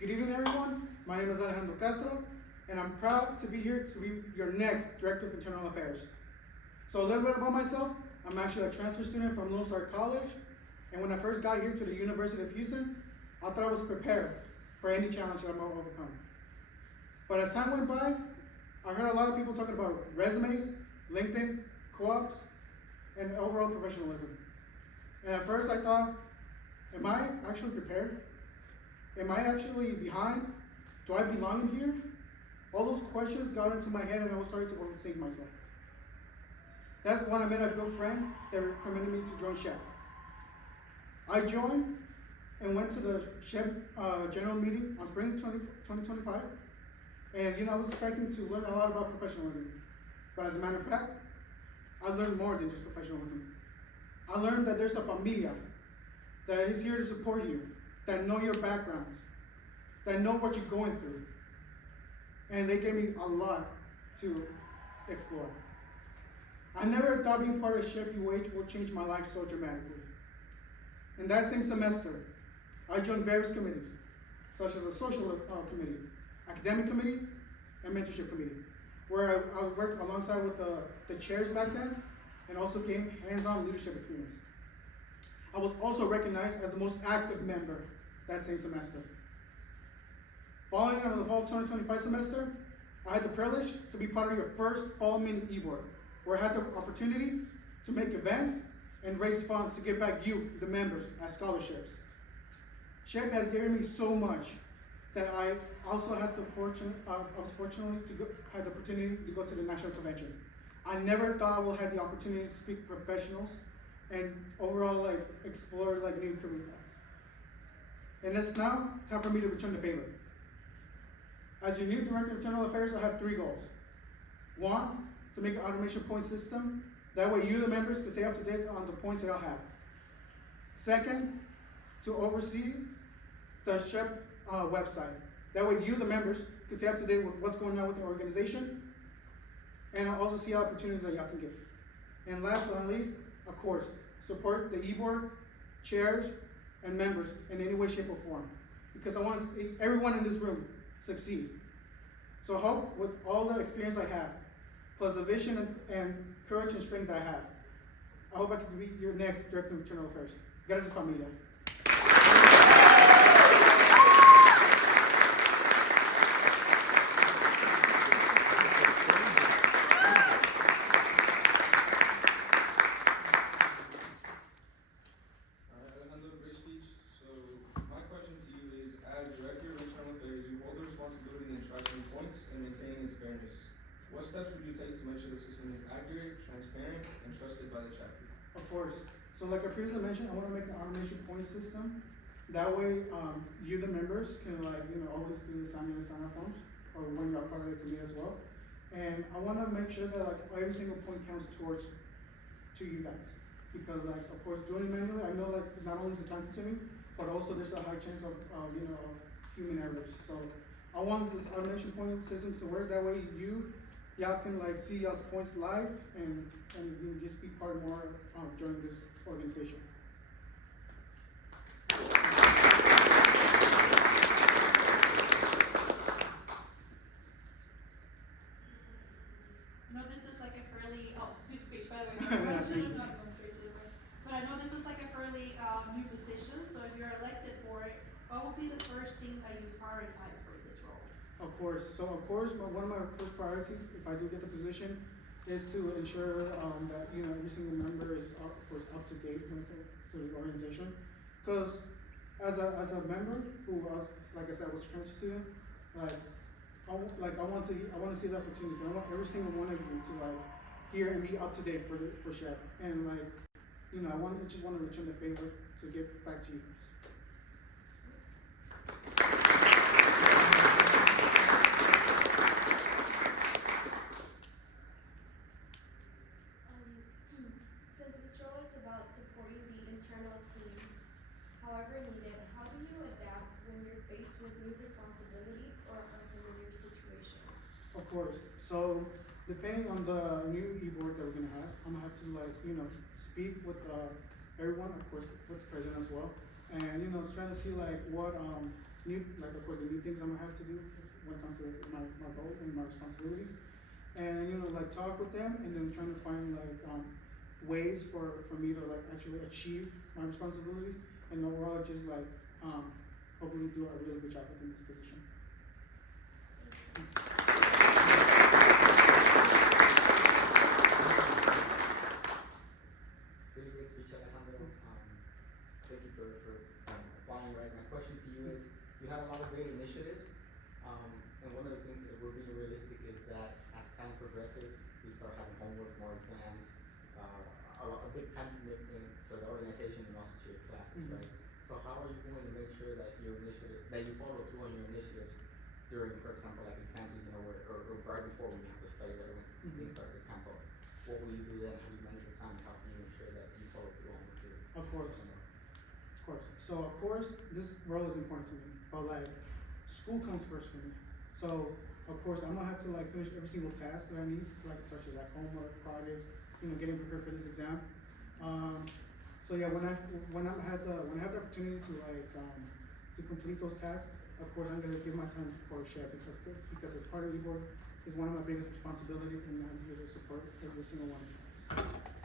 Good evening, everyone. My name is Alejandro Castro, and I'm proud to be here to be your next Director of Internal Affairs. So a little bit about myself. I'm actually a transfer student from Lone Star College, and when I first got here to the University of Houston, I thought I was prepared for any challenge that I might overcome. But as time went by, I heard a lot of people talking about resumes, LinkedIn, co-ops, and overall professionalism. And at first I thought, am I actually prepared? Am I actually behind? Do I belong in here? All those questions got into my head and I was starting to overthink myself. That's when I met a good friend that recommended me to join SHPE. I joined and went to the SHPE general meeting on spring 2025. And I was expecting to learn a lot about professionalism. But as a matter of fact, I learned more than just professionalism. I learned that there's a familia that is here to support you, that know your backgrounds, that know what you're going through. And they gave me a lot to explore. I never thought being part of SHPE-UH would change my life so dramatically. In that same semester, I joined various committees, such as the social committee, academic committee, and mentorship committee, where I worked alongside with the chairs back then, and also gained hands-on leadership experience. I was also recognized as the most active member that same semester. Following out of the fall 2025 semester, I had the privilege to be part of your first fall mini e-board, where I had the opportunity to make events and raise funds to give back you, the members, as scholarships. SHPE has given me so much that I also had the had the opportunity to go to the national convention. I never thought I would have the opportunity to speak to professionals and overall explore new career paths. And it's now time for me to return the favor. As your new Director of Internal Affairs, I have 3 goals. 1, to make an automation point system. That way you, the members, can stay up to date on the points that I have. 2nd, to oversee the SHPE website. That way you, the members, can stay up to date with what's going on with the organization, and I'll also see opportunities that y'all can get. And last but not least, of course, support the e-board, chairs, and members in any way, shape, or form. Because I want to see everyone in this room succeed. So I hope with all the experience I have, plus the vision and courage and strength that I have, I hope I can be your next Director of Internal Affairs. Gracias, familia. What steps would you take to make sure the system is accurate, transparent, and trusted by the chapter? Of course. So like I previously mentioned, I want to make an automation point system. That way, you, the members, can always do the sign-in and sign-up forms, or when you're part of the committee as well. And I want to make sure that every single point counts towards to you guys. Because of course, doing it manually, I know not only is it time consuming, but also there's a high chance of human errors. So I want this automation point system to work. That way, y'all can see y'all's points live and just be part more during this organization. This is a fairly, good speech, by the way. I should have not gone straight to the point. But I know this is a fairly new position, so if you're elected for it, what will be the first thing that you prioritize for this role? Of course. So of course, one of my first priorities, if I do get the position, is to ensure that every single member is of course up to date when it comes to the organization. Because as a member who was, like I said, was a transfer student, I want to see the opportunities. And I want every single one of you to hear and be up to date for SHPE. And I just want to return the favor to get back to you guys. Since this role is about supporting the internal team, however needed, how do you adapt when you're faced with new responsibilities or unfamiliar situations? Of course. So depending on the new e-board that we're gonna have, I'm gonna have to speak with everyone, of course, with the president as well, and trying to see what of course, the new things I'm gonna have to do when it comes to my role and my responsibilities. And, you know, like talk with them and then trying to find like, ways for me to like actually achieve my responsibilities and overall just like, hopefully do a really good job within this position. Really great speech, Alejandro. Thank you for applying, right? My question to you is, you had a lot of great initiatives, and one of the things that we're being realistic is that as time progresses, we start having homework, more exams, a big time commitment to the organization and also to your classes, Mhm. right? So how are you going to make sure that that you follow through on your initiatives during, for example, like exam season or right before when you have to study, right when things start to camp up? What will you do then? How do you manage your time? How can you ensure that you follow through on what you're Of course. working on? Of course. So of course, this role is important to me, but like, school comes first for me. So of course, I'm gonna have to like finish every single task that I need, like such as like homework, projects, you know, getting prepared for this exam. So yeah, when I have the opportunity to like to complete those tasks, of course I'm gonna give my time for a share because as part of the board is one of my biggest responsibilities, and I'm here to support every single one of you.